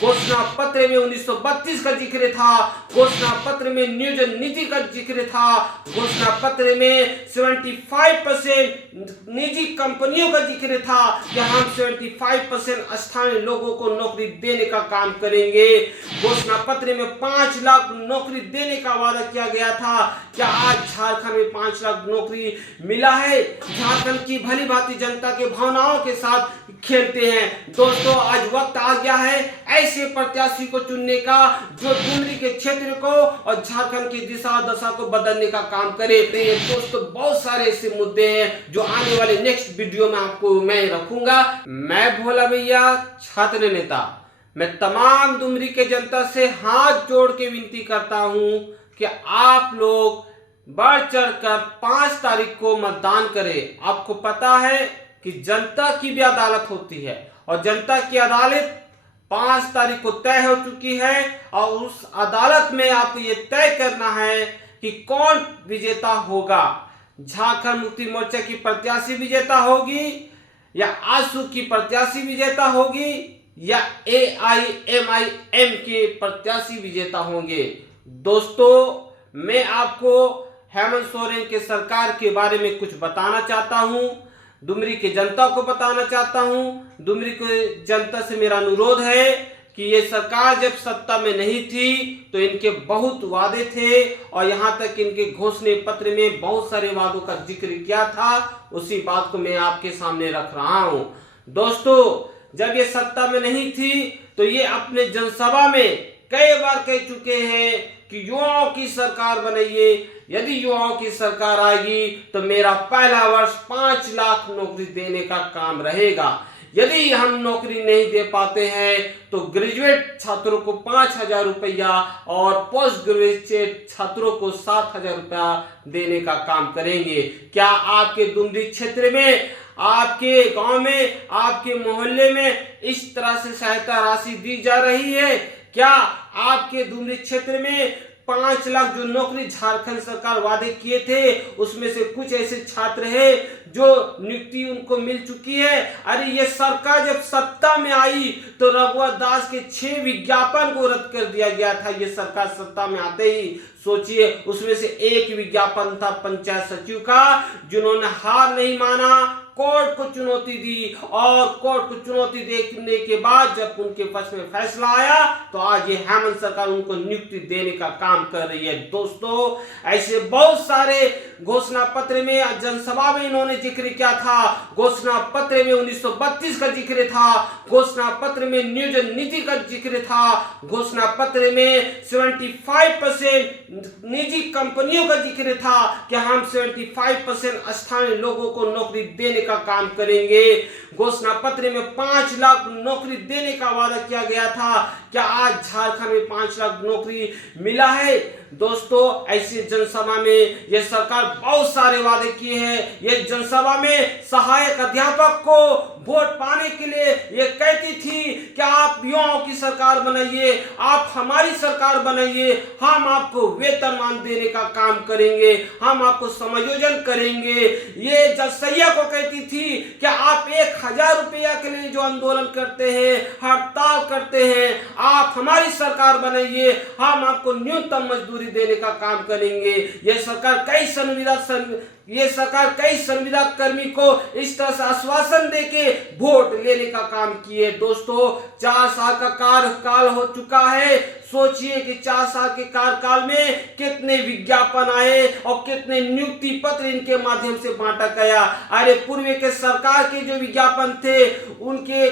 घोषणा पत्र में 1932 का जिक्र था, घोषणा पत्र में नियोजन नीति का जिक्र था, घोषणा पत्र में 75% निजी कंपनियों का जिक्र था कि हम 75% स्थानीय लोगों को नौकरी देने का काम करेंगे। घोषणा पत्र में 5 लाख नौकरी देने का वादा किया गया था। क्या आज झारखंड में 5 लाख नौकरी मिला है? झारखंड की भली भांति जनता के भावनाओं के साथ खेलते हैं। दोस्तों, आज वक्त आ गया है ऐसे प्रत्याशी को चुनने का जो डुमरी के क्षेत्र को और झारखंड की दिशा दशा को बदलने का काम करे। दोस्तों, बहुत सारे ऐसे मुद्दे हैं जो आने वाले नेक्स्ट वीडियो में आपको मैं रखूंगा। मैं भोला भैया, छात्र नेता, मैं तमाम डुमरी के जनता से हाथ जोड़ के विनती करता हूं कि आप लोग बढ़ चढ़कर 5 तारीख को मतदान करें। आपको पता है कि जनता की भी अदालत होती है और जनता की अदालत 5 तारीख को तय हो चुकी है और उस अदालत में आपको ये तय करना है कि कौन विजेता होगा। झारखंड मुक्ति मोर्चा की प्रत्याशी विजेता होगी या आजसू की प्रत्याशी विजेता होगी या AIMIM के प्रत्याशी विजेता होंगे। दोस्तों, मैं आपको हेमंत सोरेन के सरकार के बारे में कुछ बताना चाहता हूं, डुमरी के जनता को बताना चाहता हूं। डुमरी के जनता से मेरा अनुरोध है कि ये सरकार जब सत्ता में नहीं थी तो इनके बहुत वादे थे और यहाँ तक इनके घोषणा पत्र में बहुत सारे वादों का जिक्र किया था। उसी बात को मैं आपके सामने रख रहा हूँ। दोस्तों, जब ये सत्ता में नहीं थी तो ये अपने जनसभा में कई बार कह चुके हैं कि युवाओं की सरकार बनाइए। यदि युवाओं की सरकार आएगी तो मेरा पहला वर्ष 5 लाख नौकरी देने का काम रहेगा। यदि हम नौकरी नहीं दे पाते हैं तो ग्रेजुएट छात्रों को 5,000 रुपया और पोस्ट ग्रेजुएट छात्रों को 7,000 रुपया देने का काम करेंगे। क्या आपके डुमरी क्षेत्र में, आपके गांव में, आपके मोहल्ले में इस तरह से सहायता राशि दी जा रही है? क्या आपके डुमरी क्षेत्र में 5 लाख जो नौकरी झारखंड सरकार वादे किए थे उसमें से कुछ ऐसे छात्र हैं जो नियुक्ति उनको मिल चुकी है? अरे ये सरकार जब सत्ता में आई तो रघुवर दास के 6 विज्ञापन को रद्द कर दिया गया था। ये सरकार सत्ता में आते ही सोचिए, उसमें से एक विज्ञापन था पंचायत सचिव का, जिन्होंने हार नहीं माना, कोर्ट को चुनौती दी और कोर्ट को चुनौती देने के बाद जब उनके पक्ष में फैसला आया तो आज ये हेमंत सरकार उनको नियुक्ति देने का काम कर रही है। दोस्तों, ऐसे बहुत सारे घोषणा पत्र में, जनसभा में इन्होंने जिक्र किया था। घोषणा पत्र में 1932 का जिक्र था, घोषणा पत्र में नियोजन नीति का जिक्र था, घोषणा पत्र में 75% निजी कंपनियों का जिक्र था कि हम 75% स्थानीय लोगों को नौकरी देने का काम करेंगे। घोषणा पत्र में 5 लाख नौकरी देने का वादा किया गया था। क्या आज झारखंड में 5 लाख नौकरी मिला है? दोस्तों, ऐसी जनसभा में यह सरकार बहुत सारे वादे किए हैं। यह जनसभा में सहायक अध्यापक को वोट पाने के लिए ये कहती थी कि आप युवाओं की सरकार बनाइए, आप हमारी सरकार बनाइए, हम आपको वेतनमान देने का काम करेंगे, हम आपको समायोजन करेंगे। ये जसैया को कहती थी कि आप 1,000 रुपया के लिए जो आंदोलन करते हैं, हड़ताल करते हैं, आप हमारी सरकार बनाइए, हम आपको न्यूनतम मजदूरी देने का काम करेंगे। यह सरकार कई संविदा कर्मी को इस तरह से आश्वासन देके वोट लेने का काम किए। दोस्तों, 4 साल का कार्यकाल हो चुका है। सोचिए कि 4 साल के कार्यकाल में कितने विज्ञापन आए और कितने नियुक्ति पत्र इनके माध्यम से बांटा गया। अरे पूर्व के सरकार के जो विज्ञापन थे उनके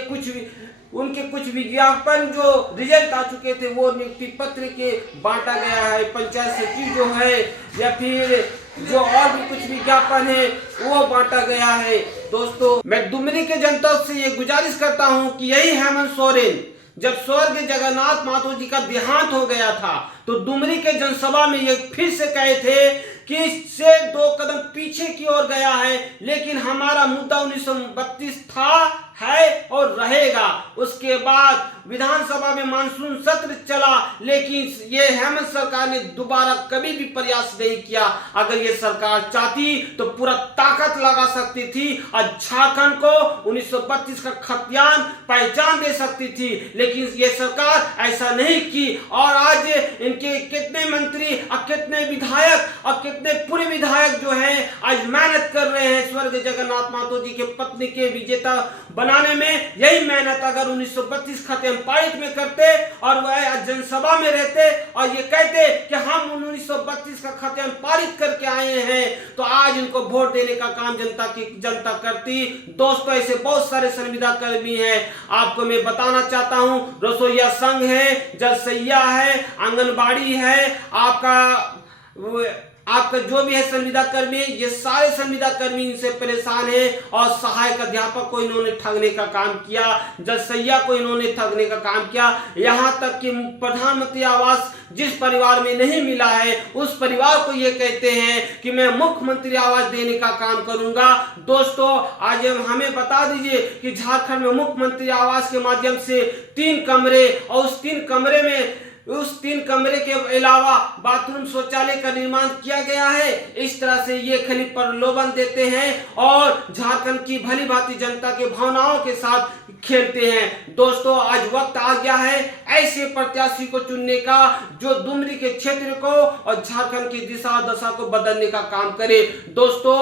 कुछ विज्ञापन जो रिजल्ट आ चुके थे वो नियुक्ति पत्र के बांटा गया है। पंचायत सचिव जो है या फिर जो और भी कुछ विज्ञापन है वो बांटा गया है। दोस्तों, मैं डुमरी के जनता से ये गुजारिश करता हूं कि यही हेमंत सोरेन, जब स्वर्गीय जगन्नाथ महतो जी का देहांत हो गया था तो दुमरी के जनसभा में ये फिर से कहे थे कि इससे 2 कदम पीछे की ओर गया है, लेकिन हमारा मुद्दा 1932 था, है और रहेगा। उसके बाद विधानसभा में मानसून सत्र चला, लेकिन ये हेमंत सरकार ने दोबारा कभी भी प्रयास नहीं किया। अगर ये सरकार चाहती तो पूरा ताकत लगा सकती थी और झारखंड को 1932 का खतियान पहचान दे सकती थी, लेकिन ये सरकार ऐसा नहीं की। और आज इनके कितने मंत्री और कितने विधायक और कितने पूर्व विधायक जो हैं आज मेहनत कर रहे हैं स्वर्गीय जगन्नाथ महतो जी के पत्नी के विजेता बनाने में। यही मेहनत अगर 1932 खतियान पारित में करते और वह जनसभा में रहते और ये कहते कि हम 1932 का खतियान पारित करके आए हैं, तो आज इनको वोट देने का काम जनता करती। दोस्तों, ऐसे बहुत सारे संविदा कर्मी हैं, आपको मैं बताना चाहता हूं। रसोईया संघ है, जलसैया है, आंगनबाड़ी है, आपका जो भी है संविदा कर्मी, ये सारे संविदा कर्मी इनसे परेशान हैं। और सहायक अध्यापक को इन्होंने ठगने का काम किया, जलसैया को इन्होंने ठगने का काम किया। यहाँ तक कि प्रधानमंत्री आवास जिस परिवार में नहीं मिला है, उस परिवार को ये कहते हैं कि मैं मुख्यमंत्री आवास देने का काम करूंगा। दोस्तों, आज हमें बता दीजिए कि झारखंड में मुख्यमंत्री आवास के माध्यम से 3 कमरे और उस 3 कमरे के अलावा बाथरूम शौचालय का निर्माण किया गया है। इस तरह से ये खाली प्रलोभन देते हैं और झारखंड की भली भांति जनता के भावनाओं के साथ खेलते हैं। दोस्तों, आज वक्त आ गया है ऐसे प्रत्याशी को चुनने का जो दुमरी के क्षेत्र को और झारखंड की दिशा दशा को बदलने का काम करे। दोस्तों,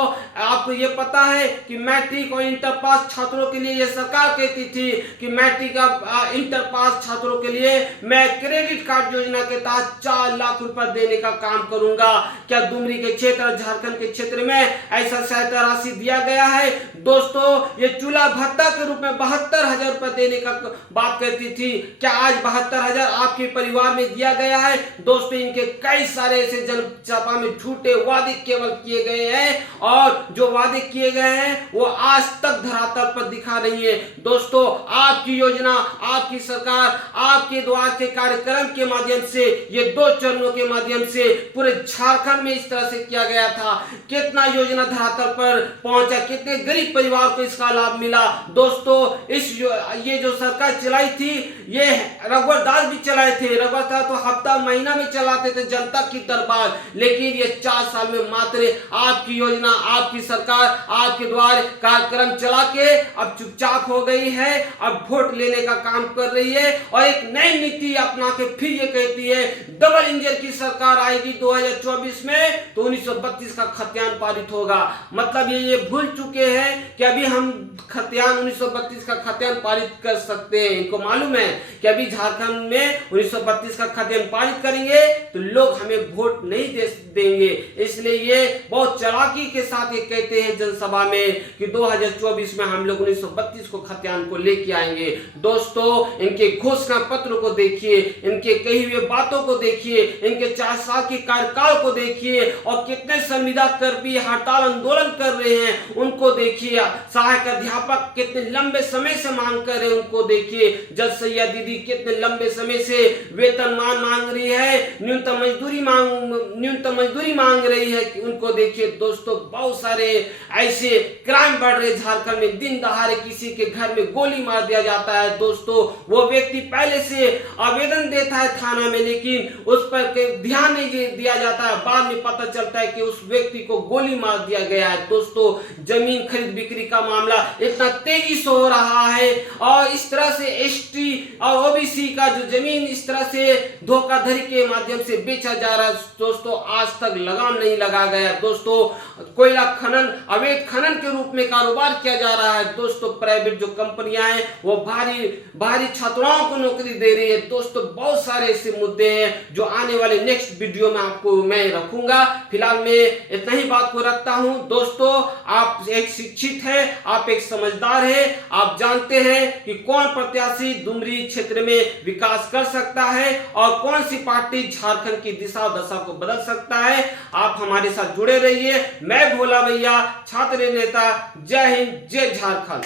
आपको ये पता है कि मैट्रिक और इंटर पास छात्रों के लिए ये सरकार कहती थी कि मैट्रिक और इंटर पास छात्रों के लिए मैं क्रेडिट कार्ड योजना के तहत 4 लाख रुपए देने का काम करूंगा। क्या दुमरी के क्षेत्र, झारखंड के क्षेत्र में ऐसा सहायता राशि दिया गया है? दोस्तों, ये चूल्हा भत्ता के रूप में 72,000 रुपए देने का बात करती थी। क्या आज 72,000 आपके परिवार में दिया गया है? दोस्तों, इनके कई सारे ऐसे जनसभा में झूठे वादे केवल किए गए हैं और जो वादे किए गए हैं वो आज तक धरातल पर दिखा रही है। दोस्तों, आपकी योजना, आपकी सरकार, आपके द्वार के कार्यक्रम के माध्यम से, ये 2 चरणों के माध्यम से पूरे झारखंड में इस तरह से किया गया था। कितना योजना धरातल पर पहुंचा, कितने गरीब परिवार को इसका लाभ मिला। दोस्तों, ये जो सरकार चलाई थी, ये रघुवर दास भी चलाए थे। रघुवर दास तो हफ्ता महीना में चलाते थे जनता की दरबार, लेकिन ये 4 साल में मात्र आपकी योजना, आपकी सरकार, आपके द्वार कार्यक्रम चला के अब चुपचाप हो गई है। अब वोट लेने का काम कर रही है और एक नई नीति अपना के फिर ये कहती है डबल इंजन की सरकार आएगी 2024 में तो 1932 का खतियान पारित होगा। मतलब ये भूल चुके हैं कि अभी हम खतियान 1932 का खतियान पारित कर सकते हैं। इनको मालूम है कि अभी झारखंड में 1932 का खतियान पारित करेंगे तो लोग हमें वोट नहीं देंगे। इसलिए ये बहुत चालाकी के साथ ये कहते हैं जनसभा में कि 2024 में हम लोग 1932 को खतियान को लेके आएंगे। दोस्तों, इनके घोषणा पत्र को देखिए, इनके कही हुए बातों को देखिए, इनके 4 साल के कार्यकाल को देखिए और कितने संविदा कर्मी हड़ताल आंदोलन कर रहे हैं उनको देखिए। सहायक अध्यापक कितने लंबे समय से मांग कर रहे हैं उनको देखिए। जलसैया दीदी कितने लंबे समय से वेतनमान मांग रही है, न्यूनतम मजदूरी मांग रही है, उनको देखिए। दोस्तों, बहुत सारे ऐसे क्राइम बढ़ रहे झारखंड में। दिन दहाड़े किसी के घर में गोली मार दिया जाता है। दोस्तों, वो व्यक्ति पहले से आवेदन देता है थाना में, लेकिन उस पर ध्यान नहीं दिया जाता है। बाद में पता चलता है कि उस व्यक्ति को गोली मार दिया गया है। दोस्तों, जमीन खरीद बिक्री का मामला इतना तेजी से हो रहा है और इस तरह से एसटी और ओबीसी का जो जमीन इस तरह से धोखाधड़ी के माध्यम से बेचा जा रहा है। दोस्तों, आज तक लगाम नहीं लगा गया। दोस्तों, कोयला खनन अवैध खनन के रूप में कारोबार किया जा रहा है। दोस्तों, प्राइवेट जो कंपनियां हैं वो भारी छात्राओं को नौकरी दे रही है। दोस्तों, बहुत सारे ऐसे मुद्दे हैं जो आने वाले नेक्स्ट वीडियो में आपको मैं रखूंगा। फिलहाल मैं इतना ही बात को रखता हूं। दोस्तों, आप एक शिक्षित है, आप एक समझदार है, आप जानते हैं कि कौन प्रत्याशी दुमरी क्षेत्र में विकास कर सकता है और कौन सी पार्टी झारखंड की दिशा दशा को बदल सकता है। आप हमारे साथ जुड़े रहिए। मैं भोला भैया, छात्र नेता। जय हिंद, जय झारखंड।